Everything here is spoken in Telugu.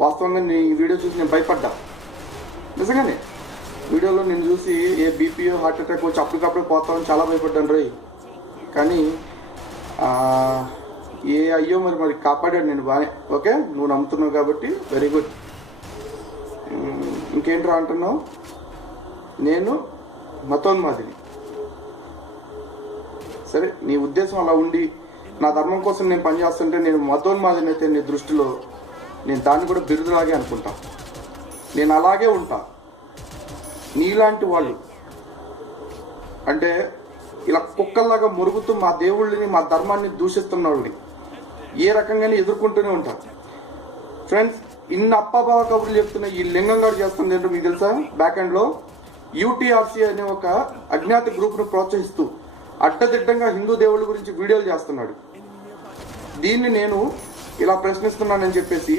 వాస్తవంగా ఈ వీడియో చూసి నేను భయపడ్డా, నిజంగానే. వీడియోలో నేను చూసి ఏ బీపీఓ హార్ట్ అటాక్ వచ్చి అప్పటికప్పుడు పోతామని చాలా భయపడ్డాను రోయ్. కానీ ఏ అయ్యో మరి కాపాడాడు నేను బాగానే. ఓకే, నువ్వు నమ్ముతున్నావు కాబట్టి వెరీ గుడ్. ఇంకేంట్రా అంటున్నావు? నేను మతోన్మాదిని. సరే, నీ ఉద్దేశం అలా ఉండి నా ధర్మం కోసం నేను పనిచేస్తుంటే నేను మతోన్మాదిని అయితే నీ దృష్టిలో నేను దాన్ని కూడా బిరుదులాగే అనుకుంటా. నేను అలాగే ఉంటా. నీలాంటి వాళ్ళు అంటే ఇలా కుక్కల్లాగా మురుగుతూ మా దేవుళ్ళని మా ధర్మాన్ని దూషిస్తున్న వాళ్ళని ఏ రకంగానే ఎదుర్కొంటూనే ఉంటా. ఫ్రెండ్స్, ఇన్ని అప్పాబావ కబుర్లు చెప్తున్న ఈ లింగం గారు చేస్తుంది ఏంటో మీకు తెలుసా? బ్యాక్ ఎండ్లో యూటీఆర్సీ అనే ఒక అజ్ఞాత గ్రూప్ను ప్రోత్సహిస్తూ అడ్డదిడ్డంగా హిందూ దేవుళ్ళ గురించి వీడియోలు చేస్తున్నాడు. దీన్ని నేను ఇలా ప్రశ్నిస్తున్నానని చెప్పేసి